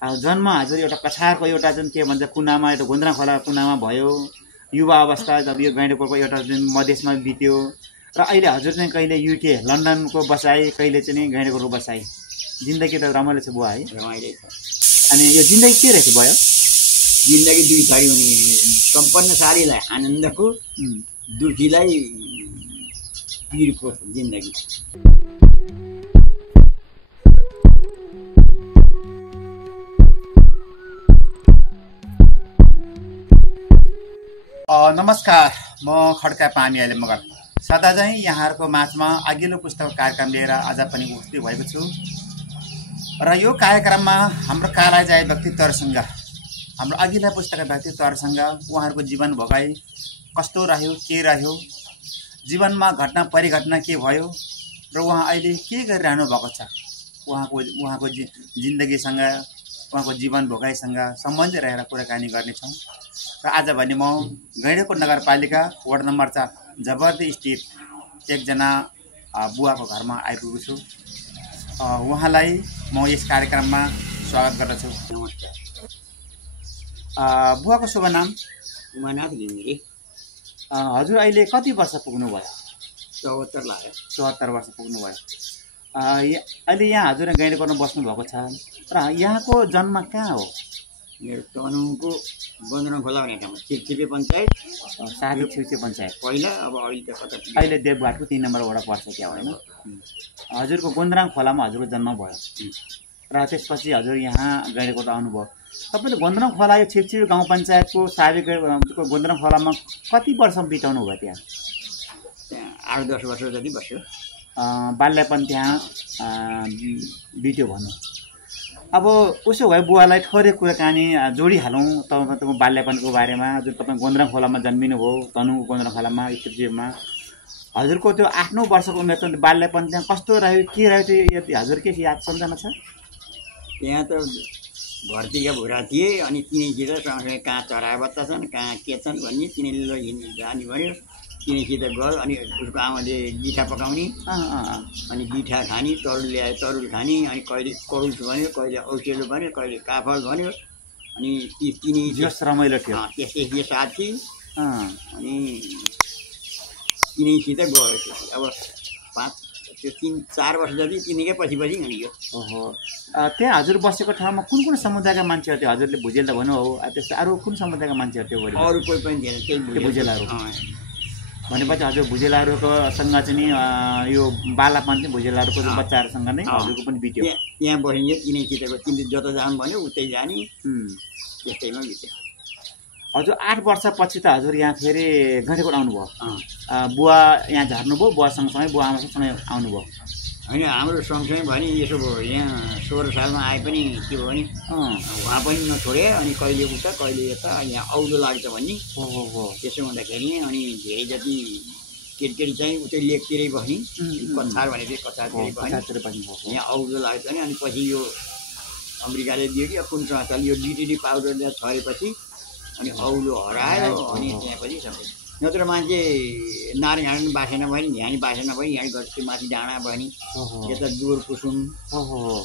जन्म हजुर एउटा कछारको एउटा जुन के भन्छ कुनामा एउटा गोन्द्रा खोला कुनामा भयो, युवा अवस्था जब यो गैंडाकोटको एउटा जुन मधेसमा बित्यो र अहिले हजुर चाहिँ कहिले युके लन्डनको बसाइ, कहिले चाहिँ गैंडाकोटको बसाइ। जिन्दगी त रमाइलो छ बुवा है? रमाइलो छ। अनि यो जिन्दगी के रहेछ भयो? जिन्दगी दुई थरी हुने, सम्पन्नशालीलाई आनन्दको, दुखीलाई पीरको जिन्दगी। नमस्कार, म खड्का पानी अहिले मगर सदा चाहिँ यहाँहरूको माझमा अघिल्लो पुस्तक कार्यक्रम लिएर आज पनि उपस्थित भएको छु। र यो कार्यक्रममा हाम्रो काला जाय व्यक्तित्वहरूसँग, हाम्रो अघिल्ला पुस्तकका व्यक्तित्वहरूसँग उहाँहरूको जीवन भोगाई कस्तो रह्यो, के रह्यो, जीवनमा घटना परिघटना के भयो र उहाँ अहिले के गरिरहनु भएको छ, उहाँको जिन्दगीसँग, उहाँको जीवन भोगाइसँग सम्बन्ध रहेर कुराकानी गर्नेछौँ। र आज भने म गैंडाकोट नगरपालिका वार्ड नम्बर 4 जबर्दी स्थित एकजना बुवाको घरमा आइपुगेको छु। उहाँलाई म यस कार्यक्रममा स्वागत गर्दछु। बुवाको शुभ नाम? उमानाथ घिमिरे। हजुर अहिले कति वर्ष पुग्नुभयो? 74 लाग्यो। 74 वर्ष पुग्नुभयो। अहिले यहाँ हजुर गैंडाकोटमा बस्नुभएको छ र यहाँको जन्म कहाँ हो? मेरो तनहुको गोन्द्रा खोला भन्ने ठाउँमा, छिपछिपे पञ्चायत, साथै छिपछिपे पञ्चायत पहिला। अब अहिले त कता, अहिले देवघाटको 3 नम्बर वडा पर्छ क्या होइन? हजुरको गोन्द्रा खोलामा हजुरको जन्म भयो र त्यसपछि हजुर यहाँ गैंडाकोट आउनुभयो। तपाईँले गोन्द्रा खोला यो छिपछिपे गाउँ पञ्चायतको साबिक गोन्द्रा खोलामा कति वर्ष बिताउनु भयो त्यहाँ? 8-10 वर्ष जति बस्यो। बाल्यपन त्यहाँ बित्यो भनौँ। अब उसो भए बुवालाई थोरै कुराकानी जोडिहालौँ तपाईँको बाल्यपनको बारेमा। जुन तपाईँ गोन्द्रा खोलामा जन्मिनु भयो, तनहुको गोन्द्रा खोलामा स्थितिमा, हजुरको त्यो 8-9 वर्षको उमेर बाल्यपन त्यहाँ कस्तो रह्यो, के रह्यो, त्यो हजुर के याद सम्झना छ? त्यहाँ त भर्तीका भुरा थिए, अनि तिनीसित सँगसँगै कहाँ चरा बच्चा छन्, कहाँ के छन् भन्ने तिनीले लगिने जाने भन्यो। तिनीसित गयो, अनि उसको आमाले गिठा पकाउने, अनि गिठा खाने, तरुल ल्याए तरुल खाने, अनि कहिले करुल्स भन्यो, कहिले औसेलो भन्यो, कहिले काफल भन्यो। अनि तिनी रमाइलो थियो। त्यसै साथी, अनि तिनीसित गयो। अब 3-4 वर्ष जति तिनीकै पछि हिँडियो। ओहो, त्यहाँ हजुर बसेको ठाउँमा कुन कुन समुदायका मान्छेहरू थियो? हजुरले भुजेल त भन्नु हो, त्यस्तो अरू कुन समुदायका मान्छेहरू थियो? अरू कोही पनि थिएन, त्यही भुजेलहरू। भनेपछि हजुर भुजेलहरूको सँग चाहिँ नि यो बालापन चाहिँ भुजेलहरूको बच्चाहरूसँग नै हजुरको पनि बित्यो? त्यहाँ बसिन्थ्यो, तिनीसितको तिनी जता जानु भन्यो उतै जाने, त्यस्तैमा बित्यो। हजुर 8 वर्षपछि त हजुर यहाँ फेरि गैंडाकोट आउनुभयो। बुवा यहाँ झर्नुभयो, बुवा सँगसँगै बुवा आमासँगै आउनुभयो होइन? हाम्रो सँगसँगै भने यसो भयो, यहाँ 16 सालमा आए पनि के भयो भने उहाँ पनि नछोडे, अनि कहिले उता कहिले यता, यहाँ औलो लाग्छ भन्ने। त्यसो हुँदाखेरि अनि धेरै जति केटी चाहिँ उतै लेकतिरै बस्ने, कछार भनेपछि कछारतिरै बस्ने, यहाँ औलो लाग्छ नि। अनि पछि यो अमेरिकाले दियो कि कुन संस्थाले यो डिटिडी पाउडर छरेपछि अनि औलो हरायो, अनि त्यहाँपछि सबै नत्र मान्छे नारायण बासेन भयो नि, यहाँ बासेन भयो, यहाँ गएपछि माथि डाँडा भयो नि, यता दुवर कुसुम,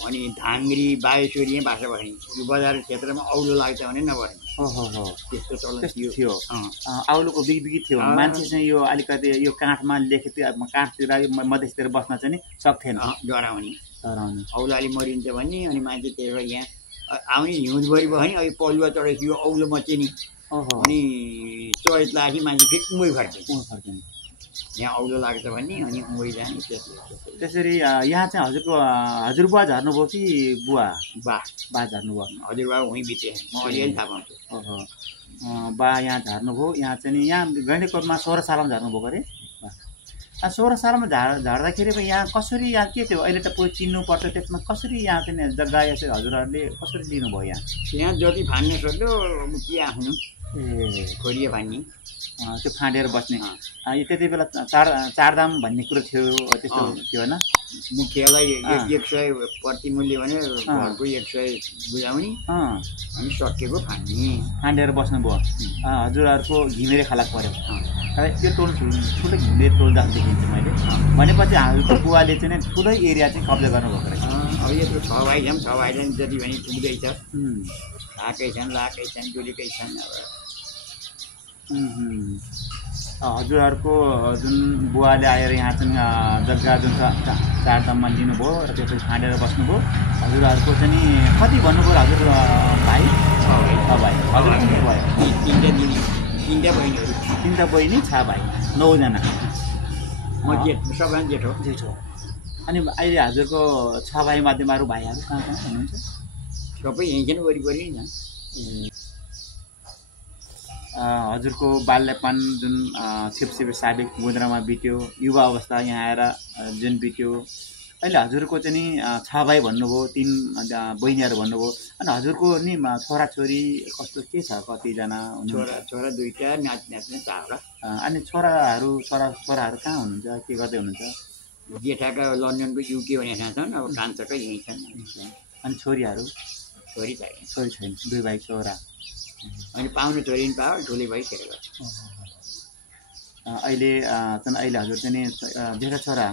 अनि धाङ्ग्री बायोश्वरी यहाँ बासा भयो नि। यो बजार क्षेत्रमा औलो लाग्छ भने नभने त्यस्तो चलन थियो। औलोको बिगी थियो, मान्छे चाहिँ यो अलिकति यो काठमा लेखेको काठतिर मधेसतिर बस्न चाहिँ नि सक्थेन, डराउने औलो अलि मरिन्छ भन्ने। अनि मान्छे त्यही यहाँ आउने हिउँदभरि भयो नि, अब पलुवा चढेको यो औलो मचे नि, अनि चोइट लाग्यो मान्छे फेरि उमै फर्किन्छ, यहाँ औलो लाग्छ भन्ने, अनि उमै जाने। त्यसरी यहाँ चाहिँ हजुरबुवा झर्नुभयो कि बुवा? बा झर्नुभयो। हजुरबा उहीँ बिते, म अलिअलि थाहा पाउँछु। बा यहाँ झर्नुभयो। यहाँ चाहिँ यहाँ गैंडाकोटमा 16 सालमा झर्नुभएको अरे? 16 सालमा झर्दाखेरि यहाँ कसरी, यहाँ के थियो? अहिले त पुरै चिन्नुपर्छ, त्यसमा कसरी यहाँ चाहिँ जग्गा यसरी हजुरहरूले कसरी लिनुभयो? यहाँ जति फान्ने सक्यो के आफ्नो खोरिए फान्ने, त्यो फाँडेर बस्ने। त्यति बेला चारदाम भन्ने कुरो थियो, त्यस्तो थियो होइन? मुखियालाई 100 प्रतिमूल्य भने घरको 100 बुझाउने, अनि सकेको फाँडेर बस्नुभयो। हजुरहरूको घिमिरे खाला पऱ्यो। त्यो टोल ठुलो घिमिरे टोल जस्तो देखिन्छ मैले। भनेपछि हजुरको बुवाले चाहिँ ठुलै एरिया चाहिँ कब्जा गर्नुभएको रहेछ। अब यत्रो 6 भाइ छन् 6 भाइलाई जति भने पुग्दैछ लाकै छन् डुलेकै छन् अब हजुरहरूको जुन बुवाले आएर यहाँ चाहिँ जग्गा जुन चारधाममा लिनुभयो र त्यसपछि छाँडेर बस्नुभयो हजुरहरूको चाहिँ नि कति भन्नुभयो हजुर भाइ 6 भाइ हजुर भयो तिनवटा बहिनी 6 भाइ 9 जना म जेठ सबैभन्दा जेठो जेठो अनि अहिले हजुरको 6 भाइ मध्येमा अरू भाइहरू कहाँ हुनुहुन्छ सबै यहीँ छन् वरिपरि नै हजुरको बाल्यपन जुन छिपछिप साबिक मुद्रामा बित्यो युवा अवस्था यहाँ आएर जुन बित्यो अहिले हजुरको चाहिँ नि 6 भाइ भन्नुभयो 3 बहिनीहरू भन्नुभयो अनि हजुरको नि छोराछोरी कस्तो के छ कतिजना छोरा 2टा नाच्ने 4 अनि छोराहरू कहाँ हुनुहुन्छ के गर्दै हुनुहुन्छ जेठाका लन्डनको युके भनेका छन् अब कान्छाकै यहीँ छन् अनि छोरीहरू छोरी छैन 2 भाइ छोरा अनि पाउने छोरी नि पायो ठुलै भइसकेको अहिले हजुर चाहिँ नि जेठा छोरा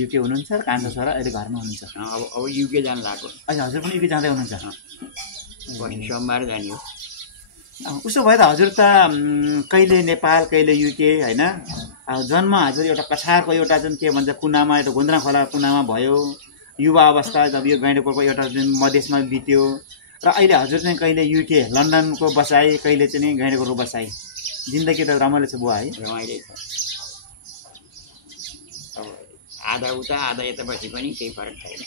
युके हुनुहुन्छ र कान्छा छोरा अहिले घरमा हुनुहुन्छ अब युके जान लाग्यो अहिले हजुर पनि युके जाँदै हुनुहुन्छ सोमबार जाने हो उसो भए त हजुर त कहिले नेपाल कहिले युके होइन जन्म हजुर एउटा कछारको एउटा जुन के भन्छ कुनामा एउटा गुन्द्रा खोला कुनामा भयो युवा अवस्था जब यो गैँडेकोटको एउटा जुन मधेसमा बित्यो र अहिले हजुर चाहिँ कहिले युके लन्डनको बसाइ कहिले चाहिँ नि गैँडेकोटको बसाइ जिन्दगी त रमाइलो छ बुवा है रमाइलो छ अब आधा उता आधा यता बसे पनि केही फरक छैन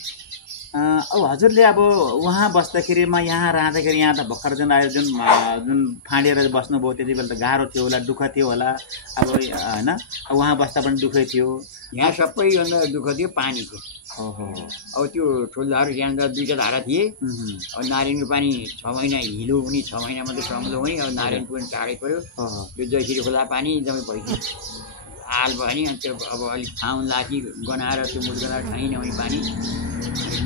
अब हजुरले अब उहाँ बस्दाखेरिमा यहाँ रहँदाखेरि यहाँ त भर्खर जुन आयो जुन फाँडेर बस्नुभयो त्यति बेला त गाह्रो थियो होला दुःख थियो होला अब होइन उहाँ बस्दा पनि दुःखै थियो यहाँ सबैभन्दा दुःख थियो पानीको अब त्यो ठुल्दाहरू त्यहाँनिर 2टा धारा थिए अब नारायणको पानी 6 महिना हिलो हुने 6 महिना मात्रै समुद्र हुने अब नारायणको पनि टाढै पऱ्यो त्यो जयश्री खोला पानी एकदमै भइसक्यो आल भयो नि अनि त्यो अब अलिक ठाउँ लाठी गनाएर त्यो मुड गनाएर ठाउँ नहुने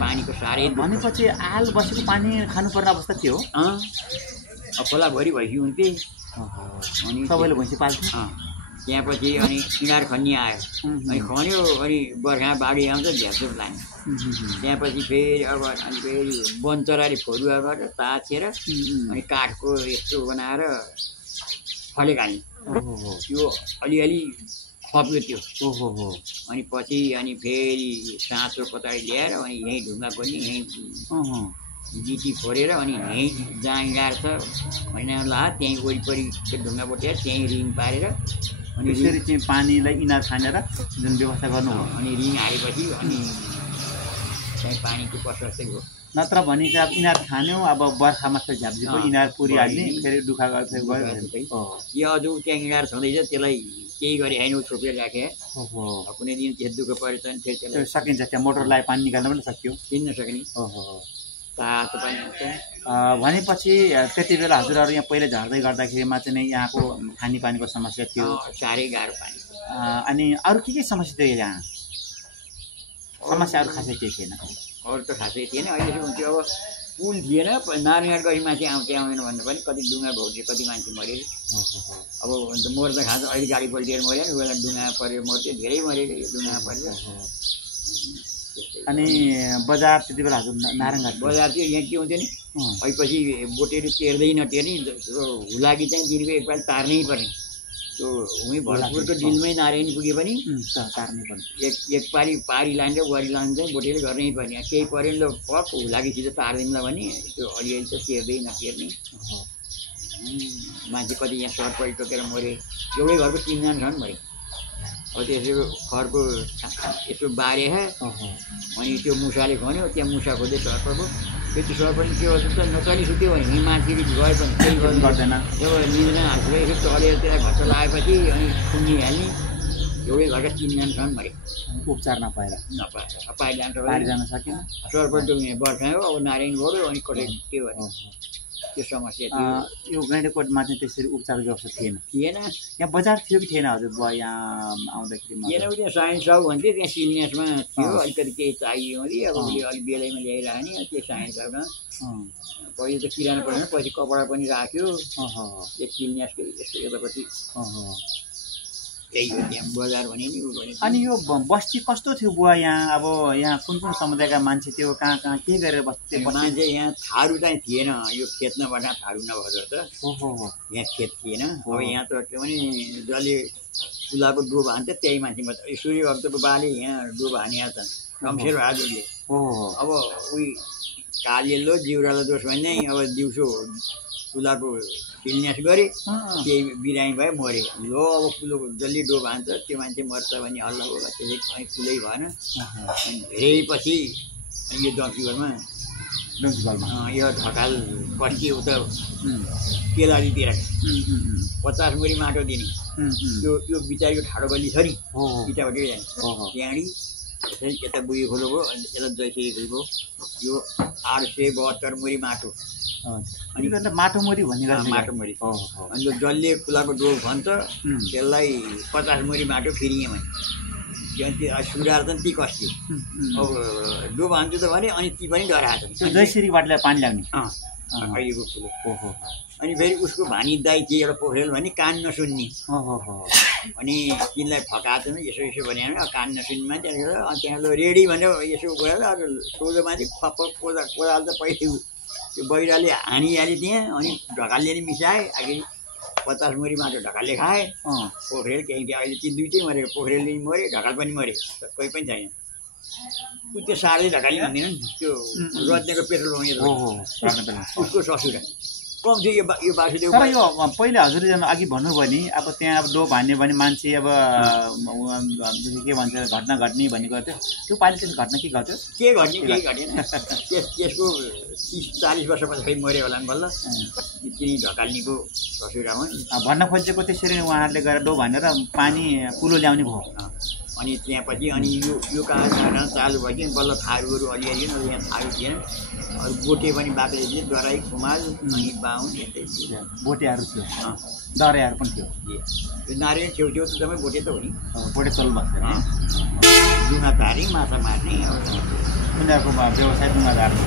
पानीको साह्रै भनेपछि आल बसेको पानी खानुपर्ने अवस्था थियो अब खोलाभरि भइसक्यो हुन्थे अनि सबैले भैँसी पाल्थ्यो त्यहाँपछि अनि किनार खन्ने आयो अनि खन्यो अनि बर्खा बाढी आउँछ झ्यापझुप लाने त्यहाँपछि फेरि अब अनि फेरि बनचराले फरुवा गरेर ताछेर अनि काठको यस्तो बनाएर फलेको हाल्ने त्यो अलिअलि खप्यो त्यो अनि पछि अनि फेरि साँचो पताइ ल्याएर अनि यहीँ ढुङ्गा पनि यहीँ गिटी फोरेर अनि यहीँ जहाँ इँगार छ होइन ला त्यहीँ वरिपरि त्यो ढुङ्गा बोटेर त्यहीँ रिङ पारेर अनि त्यसरी चाहिँ पानीलाई इनार छानेर जुन व्यवस्था गर्नु हो अनि रिङ हालेपछि अनि त्यहीँ पानीको प्रशस्तै हो नत्र भने चाहिँ अब इनार खान्यो अब बर्खामा चाहिँ झ्याप्झिपो इनार पुरिहाल्ने फेरि दुःख गयो यो अझ त्यहाँ इँगार छँदैछ त्यसलाई केही गरी होइन छोपेर राखेँ कुनै दिन त्यो दुःख परेछ भने फेरि त्यसलाई सकिन्छ त्यहाँ मोटर लगाए पानी निकाल्न पनि सक्यो किन्न सक्ने तातो पानी आउँछ भनेपछि त्यति बेला हजुरहरू यहाँ पहिला झर्दै गर्दाखेरिमा चाहिँ यहाँको खानेपानीको समस्या थियो साह्रै गाह्रो पानी अनि अरू के समस्या थियो यहाँ समस्या अरू खासै केही थिएन अरू त खासै थिएन अहिले हुन्थ्यो अब पुल थिएन नारायण गरी माथि आउँदैन भन्दा पनि कति डुङ्गा भौटे कति मान्छे मऱ्यो अब मर्दा खान्छ अहिले गाडी पल्टिएर मऱ्यो नि बेला डुङ्गा पऱ्यो मर्थ्यो धेरै मऱ्यो डुङ्गा पऱ्यो अनि बजार त्यति बेला हजुर नारायणघाट बजार चाहिँ यहाँ के हुन्थ्यो नि अहिले बोटेर टेर्दै नटेर्ने हुलाकी चाहिँ दिनको एकपल्ट तार्नै पर्ने त्यो उहीँ भरतपुरको डिलमै नारायण पुगे पनि तार्नै पर्ने एक पारी लान्छ वरी लान्छ चाहिँ बोटेर गर्नै पर्ने केही पऱ्यो नि त पक हुलाकीसित तार्दैनला भने त्यो अलिअलि त टेर्दै नटेर्ने मान्छे कति यहाँ सर्टपल्ट टोकेर मऱ्यो एउटै घरको 3 जना छन् मऱ्यो अब त्यसो खरको यसो बारे अनि त्यो मुसाले खन्यो त्यहाँ मुसा खोज्दै सर्पको त्यो सर्पले के गर्छ त नचली सुत्यो भने यहीँ माथि गए पनि केही गर्नु पर्दैन जब निन्द्रा हाल्छ यसो चलेर त्यसलाई घट्ट लगाएपछि अनि सुन्निहाल्ने एउटै घरका 3 जना छन् मऱ्यो उपचार नपाएर पारि जान सकेन सर्पले बर्खायो अब नारायण गऱ्यो अनि कसै के गर्यो त्यो समस्या थियो यो गैँडेकोटमा चाहिँ त्यसरी उपचारको व्यवस्था थिएन यहाँ बजार थियो कि थिएन हजुर बुवा यहाँ आउँदाखेरि थिएन उयो साइन्स साहु भन्थ्यो त्यहाँ सिलनेसमा थियो अलिकति केही चाहियो अरे अब उसले अलिक बेलैमा ल्याइरहने त्यो साइन्स साहुमा पहिले त किराना परेन पछि कपडा पनि राख्यो त्यो सिलनेसको यस्तो यतापट्टि त्यही हो त्यहाँ बजार भने नि उ भने अनि यो बस्ती कस्तो थियो बुवा यहाँ अब यहाँ कुन कुन समुदायका मान्छे थियो कहाँ कहाँ के गरेर बस्थे मान्छे यहाँ थारू चाहिँ थिएन यो खेत नभएर थारू नभएर त ओहो यहाँ खेत थिएन अब यहाँ त के भने जसले चुलाको डोब हान्छ त्यही मान्छे मात्र सूर्य भक्तको बाले यहाँ डोब हानेका छन् शमशेर बहादुरले अब उही कालिलो जिउरालो दोष भने अब दिउँसो चुलाको शिलान्यास गरे त्यही बिरामी भयो मरे लो अब कुलो जसले डोब हान्छ त्यो मान्छे मर्छ भने हल्ला होला त्यसले कहीँ कुलै भएन अनि धेरै पछि यो दक्षिणमा यो ढकाल कस्की उता केलारीतिर 50 मुरी माटो दिने यो बिचारीको ठाडो गल्ली छ नि इटाबाट जाने त्यहाँदेखि यसरी यता बुयो खोलो भयो अनि यता जयश्री खोलो यो 872 मुरी माटो अनि माटो मुरी भन्ने माटो मुरी अनि यो जसले खुलाको डोब भन्छ त्यसलाई 50 मुरी माटो फिरिएँ भने त्यहाँ सुरार त ती कस्यो अब डोब हान्छु त भने अनि ती पनि डराएको छ जयश्रीबाटलाई पानी लाग्ने अहिलेको ठुलो अनि फेरि उसको भानी दाइ थिए एउटा पोखरेल भने कान नसुन्ने अनि तिनलाई फकाएको छ यसो यसो भने कान नसुन्नेमा त्यहाँ रेडी भनेर यसो गएर अरू सोझो मान्छे कोदाल त पहिले त्यो बहिराले हानिहाले त्यहाँ अनि ढकालले नि मिसाए अघि 50 मुरी माटो ढकालले खाए पोखरेल केही अहिले ती दुइटै मऱ्यो पोखरेलले नि मऱ्यो ढकाल पनि मऱ्यो कोही पनि छैन त्यो साह्रै ढकाली भन्दैन नि त्यो रत्नेको पेट्रोल उसको ससुरा कम थियो यो वासुदेव तर यो पहिला हजुरले अघि भन्नुभयो नि अब त्यहाँ अब डोब हान्ने भने मान्छे अब के भन्छ घटना घट्ने भनेको थियो त्यो पालि चाहिँ घटना के घट्यो के घट्ने केही घटेन त्यसको 30-40 वर्ष पछाडि मऱ्यो होला नि बल्ल तिनी ढकाल्नेको ससुरामा भन्न खोजेको त्यसरी उहाँहरूले गएर डोब हानेर पानी कुलो ल्याउने भयो अनि त्यहाँपछि अनि यो कहाँ चालु भयो कि बल्ल थारूहरू अलिअलि यहाँ थारू थिएन अरू बोटे पनि बाक्ले थिए डराई खुमाल अनि बाहुन यस्तै बोटेहरू थियो दराईहरू पनि थियो यो नारायण छेउछेउ एकदमै बोटे त हो नि बोटे तल बस्छ डुङ्गा तारी माछा मार्ने उनीहरूको व्यवसाय डुङ्गा झार्ने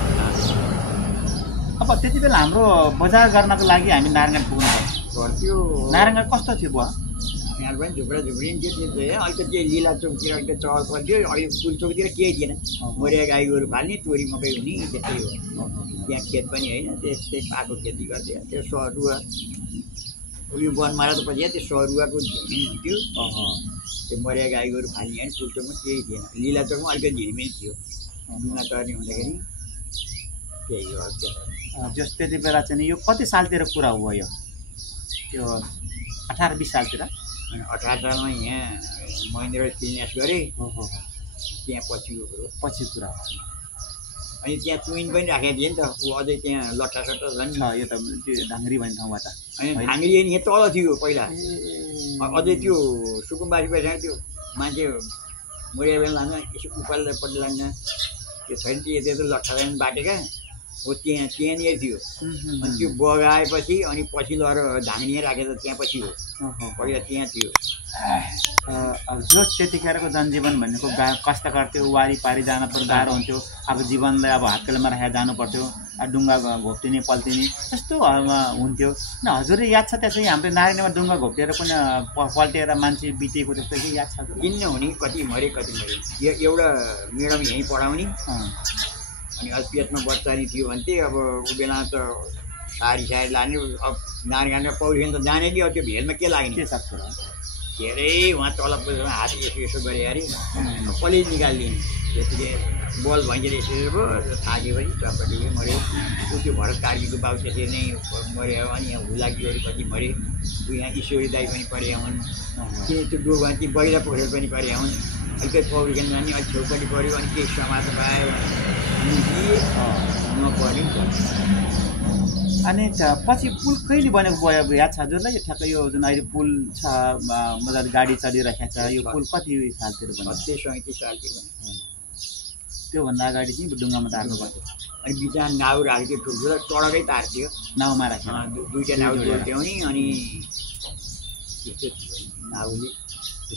अब त्यति बेला हाम्रो बजार गर्नको लागि हामी नारायणघाट पुग्नु पर्थ्यो नारायणघाट कस्तो थियो बुवा यहाँ पनि झुप्रा झुप्री नि थियो अहिले त त्यो लिला चौकतिर अहिले त चहल पर्थ्यो अहिले पुल चौकतिर केही थिएन मरिया गाई गोरु फाल्ने तोरी मकै हुने त्यस्तै हो त्यहाँ खेत पनि होइन त्यस्तै पाको खेती गर्थ्यो त्यो सरुवा उयो वनमारा त पछि त्यो सरुवाको झिलमिल हुन्थ्यो त्यो मरिया गाई गोरु फाल्ने होइन पुल चौकमा केही थिएन लिला चौकमा अलिकति झिलमिल थियो डुङ्गा तर्ने हुँदाखेरि त्यही हो जस त्यति बेला चाहिँ यो कति सालतिर कुरा हो यो त्यो 18-20 सालतिर अनि 18 सालमा यहाँ महेन्द्र शिलान्यास गरेँ त्यहाँ पछि कुरा अनि त्यहाँ तुइन पनि राखेको थिएँ नि त ऊ अझै त्यहाँ लट्ठा सट्टा झन् यो त त्यो ढाङ्ग्री भन्ने ठाउँबाट अनि ढाङ्ग्री नि यहाँ तल थियो पहिला अझै त्यो सुकुम्बासी पैसा त्यो मान्छे मरिया बेला लान्छ यसो उकालोपट्टि लान्छ त्यो छैन त्यो लट्ठा बाटेका हो त्यहाँनिर थियो अनि त्यो बगाएपछि अनि पछि लगेर धाङ्नी राखेर त्यहाँ पछि हो पहिला त्यहाँ थियो अब जो त्यतिखेरको जनजीवन भनेको कष्टकर थियो वारिपारि जान पर्ने गाह्रो हुन्थ्यो अब जीवनलाई अब हातकैलामा राखेर जानु पर्थ्यो डुङ्गा घोप्टिने पल्टिने त्यस्तो हुन्थ्यो न हजुरले याद छ त्यसै हाम्रो नारायणमा डुङ्गा घोप्टेर पनि पल्टेर मान्छे बितेको त्यस्तो के याद छ किन हुने कति मरे एउटा म्याडम यहीँ पढाउने अनि अब पेटमा बच्चा नि थियो भने चाहिँ अब ऊ बेला त साडी लाने अब नारायणमा पौडी त जाने कि अब त्यो भेलमा के लाग्ने के सक्छ धेरै उहाँ तल पुगेर हात यसो यसो गरे अरे कलेज निकालिदिने त्यसले बल भइदिएर यसो भयो थाकेपछि चपटी मऱ्यो ऊ त्यो भरत कार्कीको बाउ त्यसरी नै मऱ्यो अनि यहाँ हुलाकीहरू कति मऱ्यो ऊ यहाँ ईश्वरी दाई पनि परे हुन् त्यो डोबा ती बहिरा पोखरेल पनि परे हुन् अलिकति पौडी खेल्न जाने अलिक छेउपट्टि पऱ्यो अनि केही समाचार पायो नपऱ्यो नि अनि पछि पुल कहिले बनेको भयो याद छ हजुरलाई यो ठ्याक्कै यो जुन अहिले पुल छ मजाले गाडी चलिरहेको छ यो पुल कति सालतिर बन्यो 37 सालतिर त्योभन्दा अगाडि चाहिँ डुङ्गामा तार्नु पर्थ्यो अनि बिचमा नाउ राखेको थियो ठुल्ठुलो चढकै तार्थ्यो नाउमा राखेर दुईवटा नाउ जोड्थ्यौँ नि अनि त्यस्तो नाउले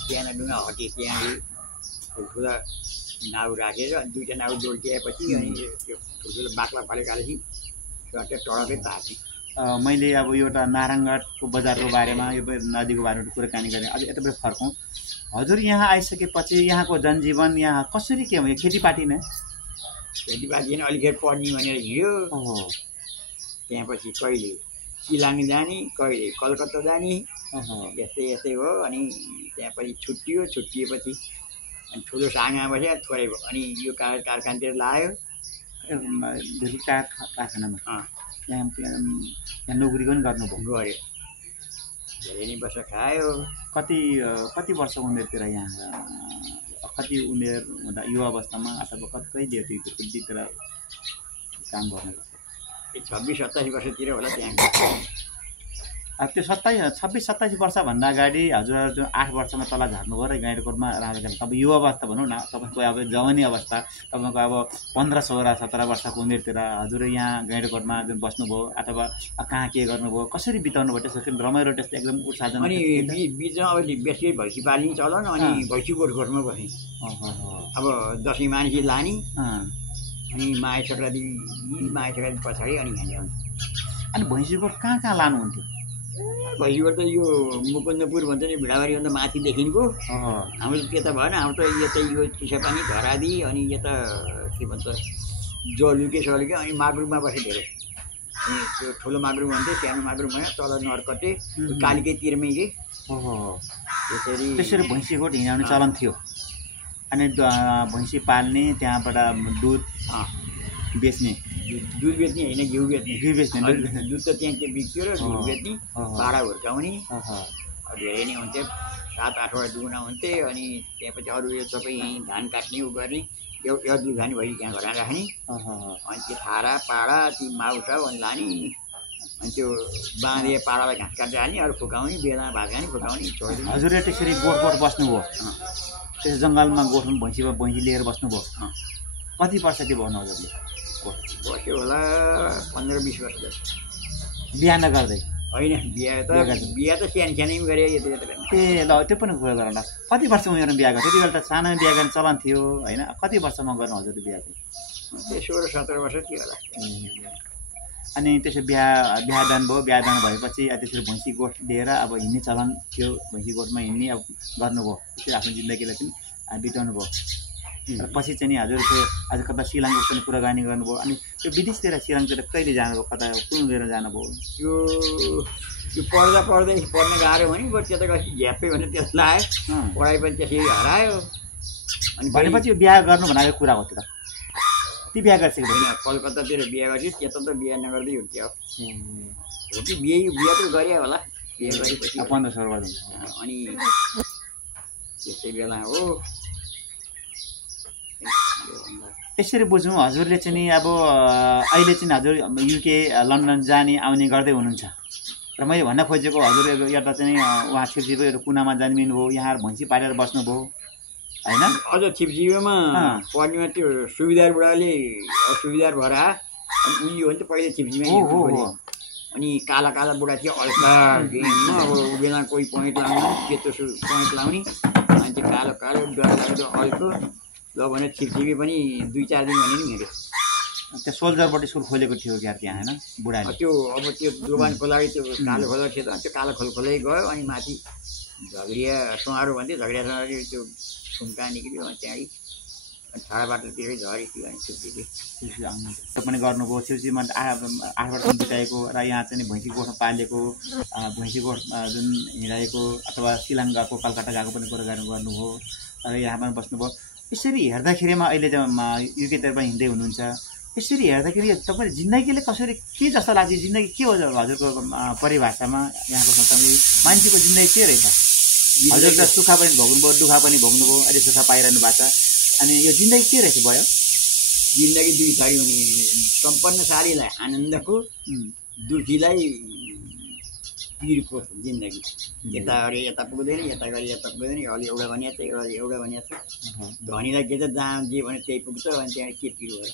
त्यहाँ डुङ्गा हटे त्यहाँ ठुल्ठुला नाउ राखेर दुईवटा नाउ जोडिदिएपछि अनि त्यो ठुल्ठुलो बाक्ला फलेकालेपछि टडकै तार्थ्यो मैले अब एउटा नारायणगढको बजारको बारेमा यो नदीको बारेमा कुराकानी गरेँ। अझ यतापट्टि फर्कौँ। हजुर यहाँ आइसकेपछि यहाँको जनजीवन यहाँ कसरी के भयो? खेतीपाती नै? खेतीपाती नै अलिकति पढ्ने भनेर हिँड्यो। त्यहाँपछि कहिले सिलाङ जाने, कहिले कलकत्ता जाने, यस्तै यस्तै हो। अनि त्यहाँपछि छुट्टिएपछि अनि ठुलो साङमा बस्यो थोरै भयो। अनि यो कारखानातिर लाग्यो। कारखानामा यहाँ नोकरी पनि गर्नुभयो? गऱ्यो, धेरै नै वर्ष खायो। कति वर्ष उमेरतिर यहाँ कति उमेर हुँदा युवा अवस्थामा अथवा कतितिर काम गर्नुभयो? 26-27 वर्षतिर होला त्यहाँ। त्यो 26-27 वर्षभन्दा अगाडि हजुर जो 8 वर्षमा तल झार्नुभयो र गाइडकोटमा राखेको अब युवा अवस्था भनौँ न, तपाईँको अब जवानी अवस्था, तपाईँको अब 15-16-17 वर्षको उमेरतिर हजुर यहाँ गाइडकोटमा जुन बस्नुभयो अथवा कहाँ के गर्नुभयो, कसरी बिताउनु भयो? त्यसको रमाइलो त्यस्तो एकदम उत्साहजनक। अनि बिचमा अब बेसी भैँसी पाल्ने चलन, अनि भैँसी गोठमा बसेँ। अब दसैँ मान्छे लाने, अनि माघे सङ्क्रान्ति पछाडि अनि यहाँ ल्याउने। अनि भैँसी गोठ कहाँ लानुहुन्थ्यो? भैँसी गोठ त यो मुकुन्दपुर भन्छ नि, भिडाबारीभन्दा माथिदेखिको। हाम्रो त त्यता भएन, हाम्रो त यता यो चिसापानी धरादी अनि यता के भन्छ जलुके सलुके, अनि माग्रुङमा बसेँ धेरै। अनि त्यो ठुलो माग्रुङ भन्थ्यो, सानो माग्रुङ भयो, तल नरकटे कालिकै तिरमै के त्यसरी भैँसी गोठ हिँडाउने चलन थियो। अनि भैँसी पाल्ने, त्यहाँबाट दुध बेच्ने होइन, घिउ बेच्ने। दुध त त्यहाँ के बिक्थ्यो र घिउ बेच्ने, पाडा हुर्काउने धेरै नै हुन्थ्यो। 7-8वटा दुहुना हुन्थे। अनि त्यहाँपछि अरू यो सबै यहीँ धान काट्ने उ गर्ने, एउटा दुध खाने भैँसी त्यहाँ घरमा राख्ने। अनि त्यो थारा पाडा ती माउसाउ अनि लाने, अनि त्यो बाँधे पाडालाई घाँस काट्दै हाल्ने, अरू फुकाउने, बेला भात खाने, फुकाउने, छोड्ने। हजुरले त्यसरी गोठ बस्नुभयो? त्यस जङ्गलमा गोठमा भैँसी लिएर बस्नुभयो? कति वर्ष के भन्नु हजुरले? बस्यो होला 15-20 वर्ष जस्तो। बिहा नगर्दै? होइन, बिहा त सानैमा गरे। ए ल त्यो पनि कुरा गर न, कति वर्ष उमेरमा बिहा गर्यो? त्यति बेला त सानो बिहा गर्ने चलन थियो होइन? कति वर्षमा गर्नु हजुरले बिहा चाहिँ? 16-17 वर्ष थियो होला। अनि त्यसो बिहादान भयो। बिहादान भएपछि त्यसरी भैँसी गोठ लिएर अब हिँड्ने चलन थियो, भैँसी गोठमा हिँड्ने अब गर्नुभयो, त्यसरी आफ्नो जिन्दगीलाई चाहिँ बिताउनु भयो। र पछि चाहिँ नि हजुरको आज कता सिलाङको पनि कुराकानी गर्नुभयो। अनि त्यो विदेशतिर सिलाङतिर कहिले जानुभयो, कता कुन उमेरमा जानुभयो? यो पढ्न गाह्रो भने बरु त्यता गएपछि झ्याप्पै भने त्यसलाई लाग्यो, पढाइ पनि त्यसरी हरायो। अनि भनेपछि यो बिहा गर्नु भनेको कुरा हो? ती बिहा गरिसकेको होइन, कलकत्तातिर बिहा गरेपछि त्यता त बिहा नगर्दै हुन्थ्यो। हो कि बिहा त गरे होला, बिहा गरेपछि 15-16 वर्ष। अनि त्यस्तै बेला हो। यसरी बुझौँ हजुरले चाहिँ नि अब अहिले चाहिँ हजुर युके लन्डन जाने आउने गर्दै हुनुहुन्छ। र मैले भन्न खोजेको हजुर एउटा चाहिँ उहाँ छिपछिपै कुनामा जन्मिनु भयो, यहाँ भैँसी पालेर बस्नुभयो होइन? अझ छिपछिपमा पढ्नेमा त्यो सुविधार बुढाले सुविधार भएर उनी हो नि त पहिले छिपछिपमा। अनि काला बुढा थियो अल्का गेममा। अब बेला कोही पोइन्ट लाउने, सेतो पोइन्ट लाउने, अनि त्यो कालो डर लाग्दो अल्को ल भने छिपछिपी पनि 2-4 दिन भने नि हिँड्यो। त्यो सोल्जरबाट स्कुल खोलेको थियो क्या त्यहाँ होइन बुढाले? त्यो अब त्यो दोबान खोलाइ त्यो कालो खोला थियो त, त्यो कालो खोलै गयो। अनि माथि झगडिया सुहारो भन्थ्यो, झगडिया सुहारो त्यो सुम्का निक्ल्यो। अनि त्यहाँदेखि ठाडा बाटोतिरै झरी थियो। अनि छिपछिपी पनि गर्नुभयो। छिपछिपीमा 8 वर्ष बिताएको र यहाँ चाहिँ भैँसी गोठमा पालेको, भैँसी गोठ जुन हिँडाएको अथवा सिलाङ गएको, कलकत्ता गएको पनि कुरा गर्नुभयो र यहाँ पनि बस्नुभयो। यसरी हेर्दाखेरिमा अहिले त युकेतिर पनि हिँड्दै हुनुहुन्छ। यसरी हेर्दाखेरि तपाईँले जिन्दगीले कसरी के जस्तो लाग्छ? जिन्दगी के हो हजुरको परिभाषामा? यहाँको संस्थामा मान्छेको जिन्दगी के रहेछ? हजुर त सुख पनि भोग्नुभयो, दुःख पनि भोग्नुभयो, अहिले सुख पाइरहनु भएको छ। अनि यो जिन्दगी के रहेछ भयो? जिन्दगी दुई थरी हुने, सम्पन्नशालीलाई आनन्दको, दुखीलाई पिरको जिन्दगी। यता पुग्दैन, यता पुग्दैन, अलि एउटा भनिएको छ, अलि एउटा भनिएको छ। धनीलाई के त जहाँ जे भने त्यही पुग्छ, अनि त्यहाँ के पिर भयो।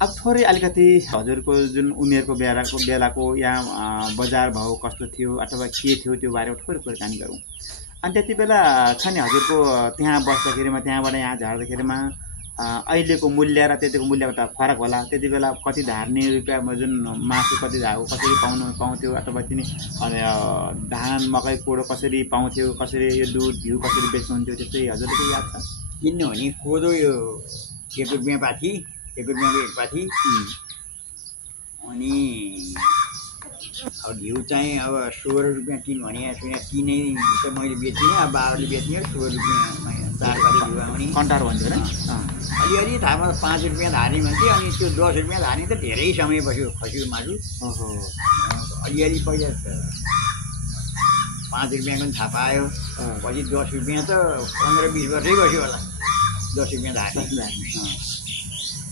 अब थोरै अलिकति हजुरको जुन उमेरको बेलाको यहाँ बजार भाउ कस्तो थियो अथवा के थियो त्यो बारेमा थोरै कुराकानी गरौँ। अनि त्यति बेला छ नि हजुरको त्यहाँ बस्दाखेरिमा, त्यहाँबाट यहाँ झार्दाखेरिमा अहिलेको मूल्य र त्यतिको मूल्यको त फरक होला। त्यति बेला कति धार्ने रुपियाँमा जुन मासु कति कसरी पाउँथ्यो अथवा तिनी धान मकै कोदो कसरी पाउँथ्यो, कसरी यो दुध घिउ कसरी बेच्नुहुन्थ्यो, त्यस्तै हजुरले के याद छ? किनभने कोदो यो 1 रुपियाँ पाथी, 1 रुपियाँको 1 पाथी। अनि अब घिउ चाहिँ अब 16 रुपियाँ किन भने किनै त मैले बेच्दिनँ, अब बाबाले बेच्ने 16 रुपियाँमा 4 पाथी घिउ आउने कन्टार भन्थ्यो होइन? अलिअलि थाहा 5 रुपियाँ धार्ने भन्थे। अनि त्यो 10 रुपियाँ धार्ने त धेरै समय बस्यो खसीको मासु। अलिअलि पहिला 5 रुपियाँको पनि थाहा पायो, पछि 10 रुपियाँ त 15-20 वर्षै बस्यो होला 10 रुपियाँ धार्ने।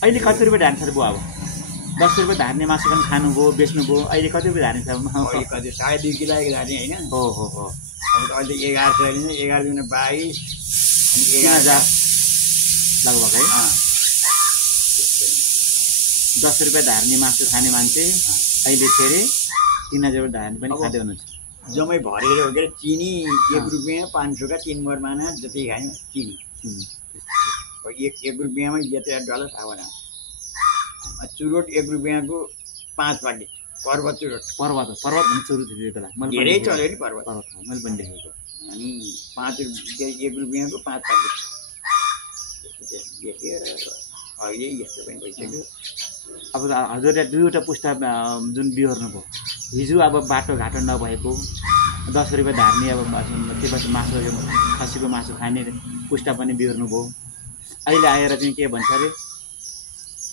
अहिले कति रुपियाँ धार्ने छ बुवा? अब 10 रुपियाँ धार्ने मासु पनि खानुभयो, बेच्नुभयो, अहिले कति रुपियाँ धार्ने छ? अहिले कति 2.5 किलो धार्ने होइन? हो अब अहिले 1100 लिने, 11 दुना 22 अनि 3000 लगभग है। 10 रुपियाँ धार्ने मासु खाने मान्छे अहिले फेरि 3000 धार्ने पनि खाँदै हुनुहुन्छ। जम्मै भरेर हो के अरे चिनी 1 रुपियाँ 500 का 3 मरमाना जति खायो चिनी। 1 रुपियाँमा बेचेर डलर थाहा चुरोट 1 रुपियाँको 5 पाकेट पर्वत चुरोट। पर्वत भने चुरोट थियो बेला धेरै चल्यो नि पर्वत मैले पनि देखेको। अनि 5 रुपियाँ 1 रुपियाँको 5 पाकेट बेचेर अहिले यस्तो पनि भइसक्यो। अब हजुरले 2वटा पुस्ता जुन बिहोर्नु भयो, हिजो अब बाटोघाटो नभएको 10 रुपियाँ धार्ने अब त्यसपछि मासु खसीको मासु खाने पुस्ता पनि बिहोर्नु भयो। अहिले आएर चाहिँ के भन्छ अरे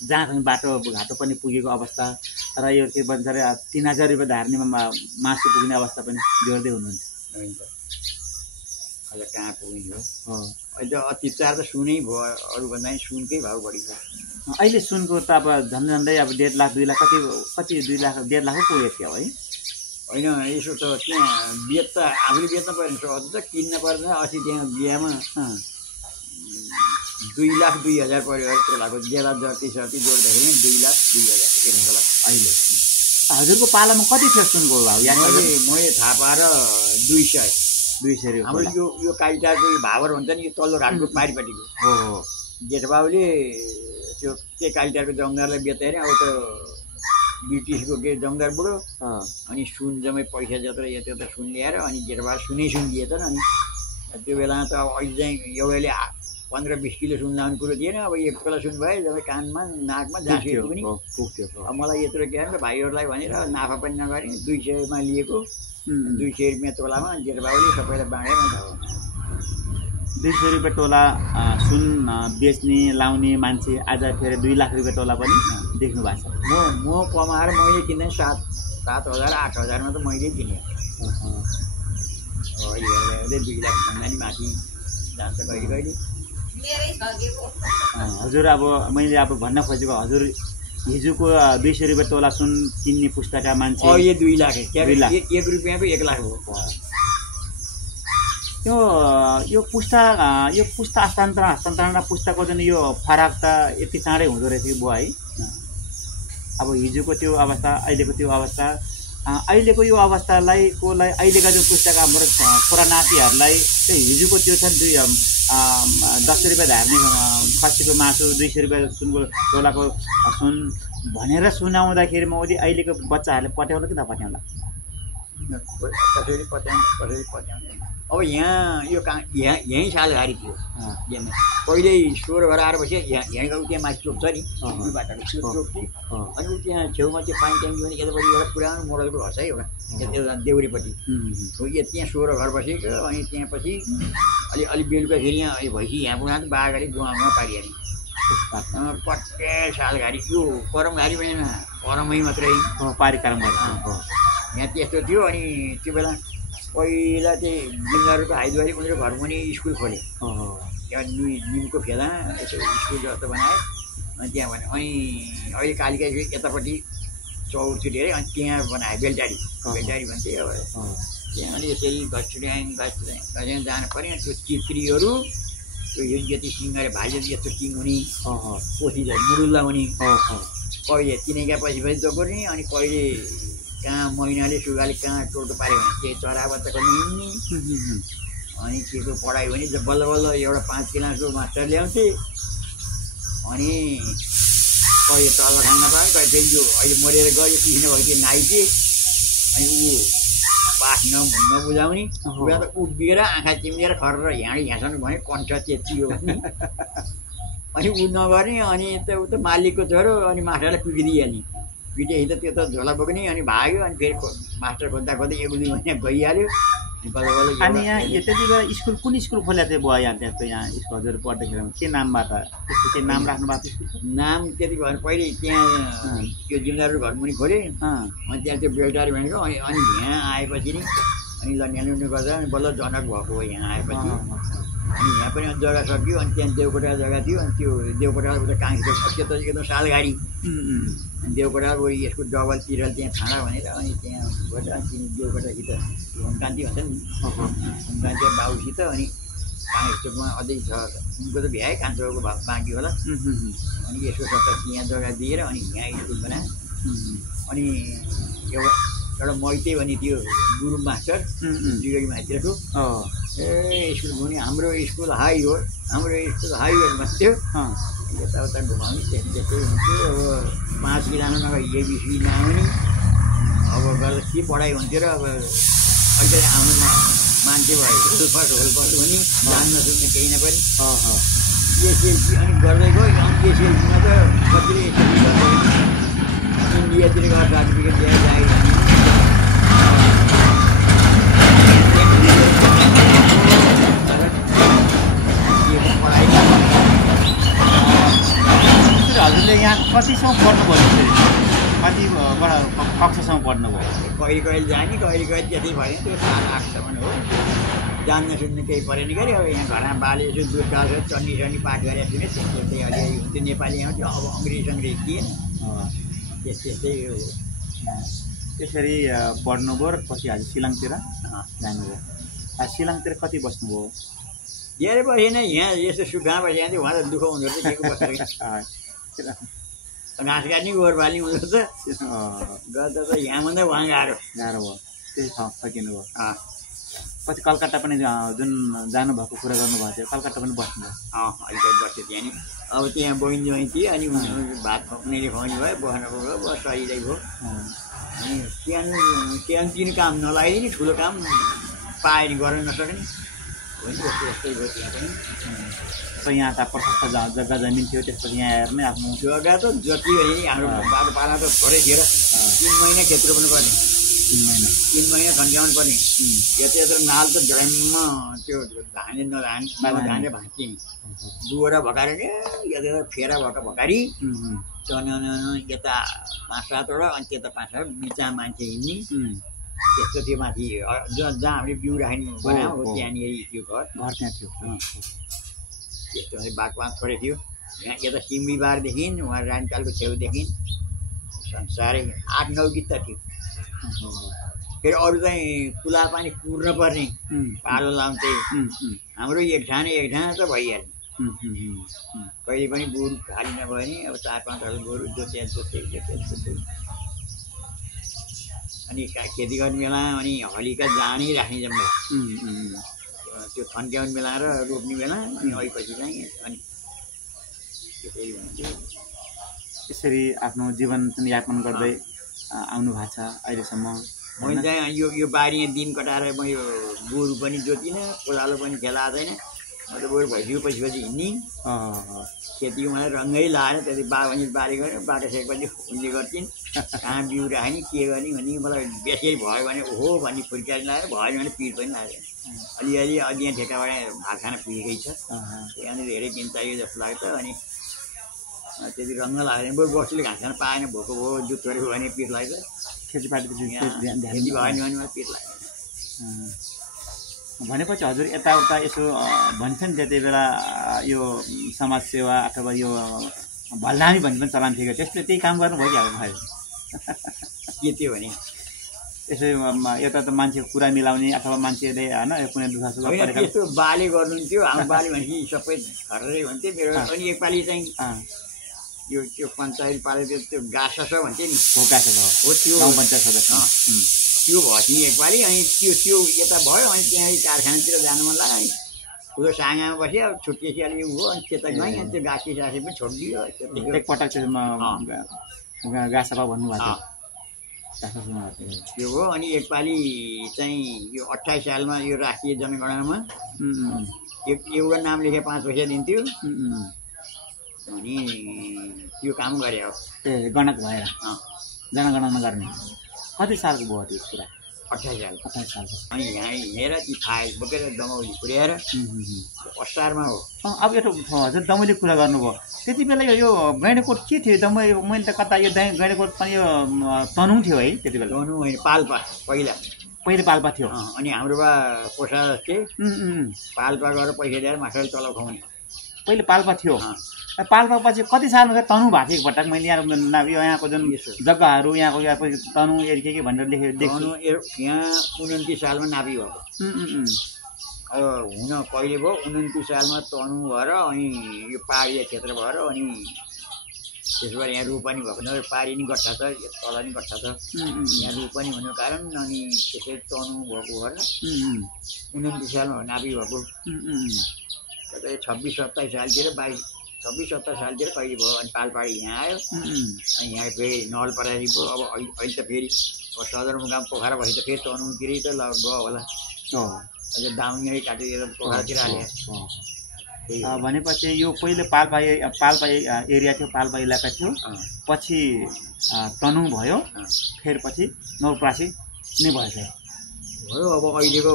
जहाँ बाटोघाटो पनि पुगेको अवस्था र यो के भन्छ अरे 3000 रुपियाँ धार्नेमा मासु पुग्ने अवस्था पनि बिहोर्दै हुनुहुन्छ। अहिले कहाँ पुग्ने हो? अहिले त अत्याचार त सुनै भयो, अरूभन्दा पनि सुनकै भाउ बढी छ। अहिले सुनको त अब झन्डै अब 1.5 लाख 2 लाख कति 2 लाख 1.5 लाख पुगेको थियो है? होइन यसो त त्यहाँ बेच त आफूले बेच्न पर्ने अझ त किन्न पर्दैन। अस्ति त्यहाँ बिहामा 2,02,000 पऱ्यो अरे तोलाको। जेला जति सर्ती जोड्दाखेरि 2,02,000 1 तोला। अहिले हजुरको पालामा कति थियो सुनको भाउ? मैले थाहा पाएर 200 रुपियाँ। हाम्रो यो कालिटारको यो भावर हुन्छ नि, यो तल्लो घाटको पारिपट्टिको हो। जेठबाबुले त्यो के कालिटारको जमदारलाई बेचेर अब त ब्रिटिसको के जमदार बुढो अनि सुन जम्मै पैसा जत्रो यत्रो त सुन ल्याएर अनि जेठबाबु सुनै सुन दिए त। अनि त्यो बेलामा त अब अहिले चाहिँ एउटाले 15-20 किलो सुन लाउने कुरो थिएन। अब 1 तोला सुन भयो जब कानमा नाकमा जाँसियो पनि पुग्थ्यो। अब मलाई यत्रो के त भाइहरूलाई भनेर नाफा पनि नगरे 200मा लिएको 200 रुपियाँ तोलामा जेठबाबुले सबैलाई बाँडेर 200 रुपियाँ तोला सुन बेच्ने लाउने मान्छे आज फेरि 2 लाख रुपियाँ तोला पनि देख्नु भएको छ। म कमाएर मैले किन्दा 7,000 8,000मा त मैले किनेँ। अहिले 2 लाख भन्दा नि माथि जान्छ कहिले कहिले। हजुर अब मैले अब भन्न खोजेको हजुर हिजोको 200 रुपियाँ तोला सुन किन्ने पुस्ताका मान्छे अहिले 2 लाख 1 रुपियाँको 1 लाख हो। यो पुस्ता हस्तान्तरण र पुस्ताको जुन यो फरक त यति चाँडै हुँदो रहेछ कि बुवा है? अब हिजोको त्यो अवस्था अहिलेको त्यो अवस्था, अहिलेको यो अवस्थालाई अहिलेका जो पुस्ताका हाम्रो छोरा नातिहरूलाई चाहिँ हिजोको त्यो छ 10 रुपियाँ धार्ने खसीको मासु 200 रुपियाँ सुनको तोलाको सुन भनेर सुनाउँदाखेरि म अहिलेको बच्चाहरूले पट्याउला कि नपट्याउला? कसरी पत्याउने। अब यहाँ यो यहीँ सालघारी थियो। पहिल्यै 16 घर आएर बस्यो। यहीँ गएको त्यहाँ माथि चोक छ नि बाटोको त्यो चोक थियो। अनि ऊ त्यहाँ छेउमा त्यो पानी ट्याङ्की पनि यतापट्टि एउटा पुरानो मोडलको घर छ है एउटा देउरीपट्टि। त्यहाँ 16 घर बसेको। अनि त्यहाँ पछि अलि बेलुकाखेरि यहाँ भैँसी यहाँ पुग्दा त बाघारी गुवामा पारिहाल्ने प्रत्येक सालघारी। यो करमघारी पनि करमै मात्रै पारी करमघारी यहाँ त्यस्तो थियो। अनि त्यो बेला पहिला चाहिँ जिङ्गाहरूको हाइदुवारी उनीहरू घर पनि स्कुल खोले। त्यहाँ निमको फेला यसो स्कुल जस्तो बनायो। अनि त्यहाँ भने अनि अहिले कालिका यतापट्टि चौर थियो धेरै। अनि त्यहाँ बनायो बेलटारी भन्थे। अब त्यहाँ अनि यसरी घस्ट्याङ जानु पऱ्यो। त्यो चित्रीहरू त्यो यति सिङ्गारे भाइ यस्तो किङ हुने पोथी मुरुल्ला हुने कहिले किनेका पछि जोगोर्ने। अनि कहिले कहाँ महिनाले सुगाले कहाँ टोटो पाऱ्यो भने केही चराबच्चाको निम्ने। अनि के को पढाइ भने बल्ल बल्ल एउटा 5 क्लासको मास्टर ल्याउँथे। अनि कहिले तल खान नपाए कहिले फेरि यो अहिले मरेर गयो कृष्ण भक्ति नाइके अनि ऊ पाठ नबुझाउने उहाँ त उभिएर आँखा चिम्लेर खरेर हिँडी ह्याँसाउनु भने कण्ठ चेतियो भने अनि ऊ नगर्ने अनि ऊ त मालिकको छोरो अनि मास्टरलाई पिटिदिइहाल्ने पिटेपछि त त्यो त झोला बोक्ने अनि भाग्यो अनि फेरि मास्टर खोज्दा खोज्दै 1-2 महिना गइहाल्यो अनि यहाँ त्यति बेला स्कुल कुन स्कुल खोलेको थियो बुवा यहाँ त्यहाँ यहाँ स्कुल हजुर पढ्दाखेरि के नामबाट त्यसको केही नाम राख्नु भएको स्कुल नाम त्यति भयो पहिले त्यहाँ त्यो जिम्मेदारको घर मुनि खोलेँ अनि त्यहाँ त्यो बेलटारी भनेको अनि यहाँ आएपछि नि अनि ल्याउनु गर्दा अनि बल्ल जनक भएको हो यहाँ आएपछि अनि यहाँ पनि जग्गा सक्यो अनि त्यहाँ देवकोटा जग्गा थियो अनि त्यो देवकोटा उता काङ्ग्रेस त्यो त एकदम सालगाडी देवकोटा गरी यसको डबल तिरल त्यहाँ खाँडा भनेर अनि त्यहाँ गएर अनि देवकोटासित होमकान्ति भन्छ नि होमकान्ति बाबुसित अनि काङ्ग्रेस चोकमा अझै छ उनको त भ्याए कान्छोको बाँकी होला अनि यसको सट्टा यहाँ जग्गा दिएर अनि यहाँ स्कुल बनायो अनि एउटा मैते भने त्यो गुरु मास्टर जिगरी मास्टरको ए स्कुल भने हाम्रो स्कुल हाई हो भन्थ्यो यताउता घुमाउने त्यस्तै हुन्थ्यो अब 5 किलोमिटर नगए एबिसी नआउने अब गर्दा के पढाइ हुन्थ्यो र अब अहिले आउनु मान्छे भयो होल्पर्स भने जान्न सुन्ने केही नपरि एसएलसी अनि गर्दै गयो अनि एसएलसीमा त कतिले इन्डियातिर गएर सर्टिफिकेट दिएर जायो हजुरले यहाँ कतिसम्म पढ्नुभयो कतिबाट कक्षासम्म पढ्नुभयो कहिले जाने कहिले त्यति भयो त्यो 7-8सम्म हो जान्न सुन्नु केही परेन गरी अब यहाँ घरमा बाले यसो दुध चाल्छ चन्नी पाठ गरेर सुने त्यस्तै अलिअलि हुन्थ्यो नेपाली आउँथ्यो अब अङ्ग्रेजी थिएन त्यस्तै हो त्यसरी पढ्नुभयो र पछि हजुर सिलङतिर जानुभयो सिलङतिर कति बस्नुभयो धेरै बसेन यहाँ यस्तो सुखमा बसेको थियो उहाँ त दुःख हुँदो रहेछ के को बसेर घाँस काट्ने गोबर बाल्ने हुँदो रहेछ गर्दा त यहाँभन्दा उहाँ गाह्रो भयो त्यही सकिनु भयो पछि कलकत्ता पनि जुन जानुभएको कुरा गर्नुभएको थियो कलकत्ता पनि बस्नुभयो अलिकति बस्थ्यो त्यहाँ नि अब त्यहाँ बहिनी जहीँ थिएँ अनि भात खुवाउने खुवाउने भयो बस्नको भयो बस सहिँदै भयो अनि त्यहाँ तिन काम नलागिदिने नि ठुलो काम पायो नि गर्न नसक्ने जस्तै भयो त्यहाँ पनि यहाँ त प्रशस्त जग्गा जमिन थियो त्यसपछि यहाँ हेर्ने आफ्नो जग्गा त जति हो नि हाम्रो बाटो पाला त थोरै थियो र 3 महिना खेत रोप्नु पर्ने 3 महिना खन्क्याउनु पर्ने यत्र नाल त झ्याम्म त्यो धानले भाँच्ने दुवटा भकाएर यता फेरा भकारी यता 5-7वटा अनि त्यता 5-7 बिचमा मान्छे हिँड्ने त्यस्तो त्यो माथि जहाँ हामीले बिउ राख्ने बनायो त्यहाँनिर त्यो घर त्यहाँ थियो त्यस्तो बागवान थोरै थियो यहाँ यता सिम्बीबारदेखि उहाँ रानीतालको छेउदेखि संसारै 8-9 गित्ता थियो फेरि अरू चाहिँ कुला पानी कुर्न पर्ने पालो लाउँथे हाम्रो एक ठाउँ त भइहाल्ने कहिले पनि गोरु खाली नभयो नि अब 4-5 गोरु जोते अनि खेती गर्ने बेला अनि हलीका जानै राख्ने जम्मा त्यो खन्क्याउने बेला र रोप्ने बेला अनि अलिपछि चाहिँ अनि त्यसरी आफ्नो जीवन यापन गर्दै आउनु भएको छ अहिलेसम्म मैले चाहिँ यो बारी दिन कटाएर म यो गोरु पनि जोतिनँ कोदालो पनि खेला छैन म त गोरु भइसकेपछि हिँड्ने खेतीको मलाई रङ्गै लाएर त्यति बारी गऱ्यो बाटो सेकेपछि उसले गर्छिन् कहाँ बिउ राख्ने के गर्ने भने मलाई बेसी भयो भने ओहो भन्ने फुर्कानी लगाएर भएन भने पिर पनि लाग्यो अलिअलि अझ यहाँ ठेकाबाट भात खान पुगेकै छ त्यहाँनिर धेरै दिन चाहियो जस्तो लाग्छ अनि त्यति रङ्ग लाग्दैन बरु बस्तीले घाँस खान पाएन भोको भयो जुत छोडेको भने पिर लाग्छ खेतीपाती खेती भएन भने मलाई पिर लाग्दैन भनेपछि हजुर यताउता यसो भन्छ नि त्यति बेला यो समाजसेवा अथवा यो भल्लामी भन्ने पनि चलान थियो त्यसले त्यही काम गर्नुभयो कि अब के थियो भने यसो यता त मान्छेको कुरा मिलाउने अथवा मान्छेले होइन कुनै दुःख सुख परेको त्यस्तो बाले गर्नुहुन्थ्यो हाम्रो बाले भनेपछि सबै घररै हुन्थ्यो मेरो अनि एकपालि चाहिँ यो त्यो पञ्चायत पाले त्यो गाँस भन्थ्यो नि हो गाँस हो त्यो गाउँ पञ्चायत सदस्य त्यो भयो नि एकपालि अनि त्यो यता भयो अनि त्यहाँ कारखानातिर जानु मन लाग्यो ठुलो साँगामा बस्यो अब छुट्टिएपछि अलिक उ हो अनि त्यता गएँ अनि त्यो गाँसी सासी पनि छोडिदियो एकपटक चाहिँ घाँस सफा भन्नुभएको थियो त्यो हो। अनि एकपालि चाहिँ यो 28 सालमा यो राष्ट्रिय जनगणनामा एउटा नाम लेखे 5 पैसा दिन्थ्यो अनि त्यो काम गरे हो। ए गणक भएर जनगणना गर्ने कति सालको भयो त्यो कुरा? 28 सालको। अनि यहाँ हिँडेर ती फाइल बोकेर दमौली पुर्याएर असारमा हो। अब एउटा हजुर दमैली कुरा गर्नुभयो, त्यति बेला यो गैँडाकोट के थियो? दमै मैले त कता यो गैँडाकोट पनि यो तनुङ थियो है त्यति बेला? तनुङ होइन, पाल्पा पहिले पाल्पा थियो। अनि हाम्रो बा कोसा जस्तै पाल्पा गएर पैसा ल्याएर माछाले तलब खुवाउने। पहिले पाल्पा थियो। पाल्पा पछि कति सालमा चाहिँ तनु भएको थियो एकपटक? मैले यहाँको जुन जग्गाहरू यहाँको तनु के भनेर लेखेको यहाँ 29 सालमा नापी भएको। अब हुन कहिले भयो 29 सालमा तनु भएर अनि यो पहाडी क्षेत्र भएर अनि त्यसबाट यहाँ रोपनी भएको नभए पारी नि गट्ठा छ, तल नि गट्ठा छ, यहाँ रोपनी हुनुको कारण अनि त्यसै तनु भएको भएर 29 सालमा नापी भएको। 26-27 सालतिर 26-27 सालतिर कहिले भयो अनि पालपाडी यहाँ आयो अनि यहाँ फेरि नवलपरासी भयो। अब अहिले त फेरि सदरमुकाम पोखरा भएपछि त फेरि तनुतिरै त गयो होला, अझ दाउनै काटेर पोखरातिर हाल्यो। भनेपछि यो पहिले पाल्पा एरिया थियो, पाल्पा इलाका थियो, पछि तनु भयो, फेरि पछि नवलपरासी नै भयो। अब अहिलेको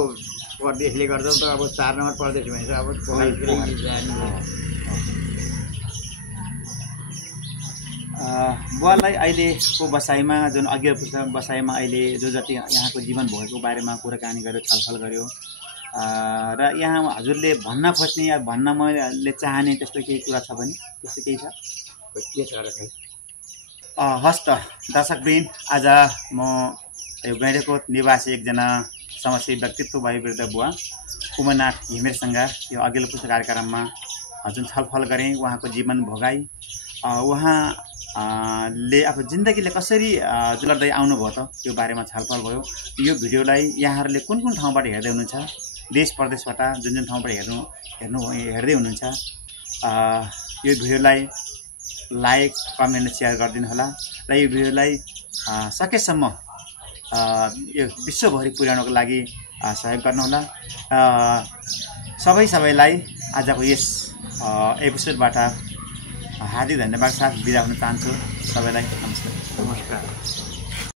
प्रदेशले गर्दा त अब 4 नम्बर प्रदेश भएछ। अब पोखरातिरै जाने बुवालाई अहिलेको बसाइमा जुन अघिल्लो पुस्ताको बसाइमा अहिले जो जति यहाँको जीवन भएको बारेमा कुराकानी गर्यो, छलफल गर्यो र यहाँ हजुरले भन्न खोज्ने या भन्न मैले चाहने त्यस्तो केही कुरा छ भने त्यस्तो केही छ? हस् त दर्शकवृन्द, आज म यो गैँडाकोट निवासी एकजना समष्टि व्यक्तित्व भइवृद्ध बुवा कुमारनाथ घिमिरेसँग यो अघिल्लो पुस्ता कार्यक्रममा जुन छलफल गरेँ, उहाँको जीवन भोगाई, उहाँले अब जिन्दगीले कसरी जुलर्दै आउनुभयो त त्यो बारेमा छलफल भयो। यो भिडियोलाई यहाँहरूले कुन ठाउँबाट हेर्दै हुनुहुन्छ, देश प्रदेशबाट जुन ठाउँबाट हेर्दै हुनुहुन्छ, यो भिडियोलाई लाइक कमेन्ट सेयर गरिदिनु होला र यो भिडियोलाई सकेसम्म यो विश्वभरि पुर्याउनको लागि सहयोग गर्नुहोला। सबैलाई आजको यस एपिसोडबाट हार्दिक धन्यवाद साथ बिदा हुन चाहन्छु। सबैलाई नमस्कार।